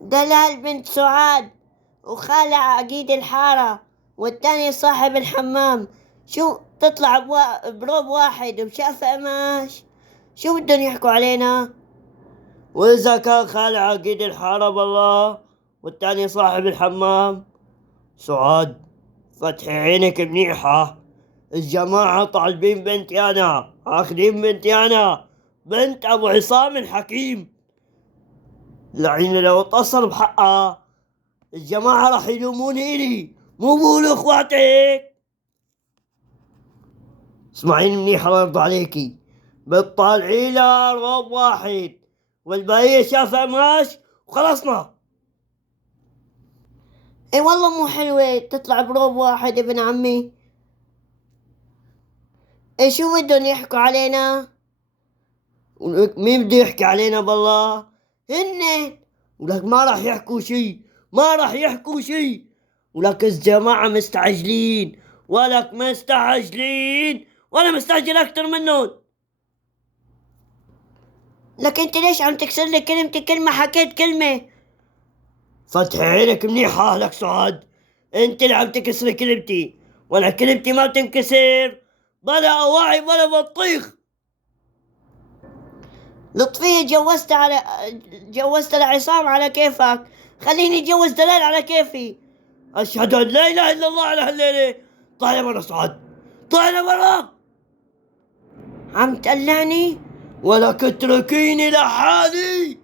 دلال بنت سعاد، وخالة عقيد الحارة، والتاني صاحب الحمام. شو تطلع بروب واحد وشافة قماش؟ شو بدهم يحكوا علينا؟ وإذا كان خالع عقيد الحارة بالله والتاني صاحب الحمام. سعاد، فتحي عينك منيحة. الجماعة طالبين بنتي أنا، آخذين بنتي أنا، بنت أبو عصام الحكيم. لعين لو اتصل بحقها الجماعة راح يلوموني إلي، مو بقولوا إخواتك. اسمعيني منيح الله يرضى عليكي، بتطالعي لها رغب واحد والبقية شافها قماش وخلصنا. اي والله مو حلوة تطلع بروب واحد ابن عمي. اي شو بدهم يحكوا علينا؟ ولك مين بده يحكي علينا بالله؟ هن. ولك ما راح يحكوا شي، ما راح يحكوا شي. ولك الجماعة مستعجلين، ولك مستعجلين وانا مستعجل اكتر منهم. لك انت ليش عم تكسر لي كلمتي كل ما حكيت كلمة؟ فتح عينك منيحة لك سعاد، انت اللي عم تكسر كلمتي، وانا كلمتي ما بتنكسر بلا اواعي بلا بطيخ. لطفية جوزت لعصام على كيفك، خليني اتجوز دلال على كيفي. اشهد ان لا اله الا الله على هالليلة. طالع برا سعاد، طالع برا. عم تقلعني؟ ولك اتركيني لحالي.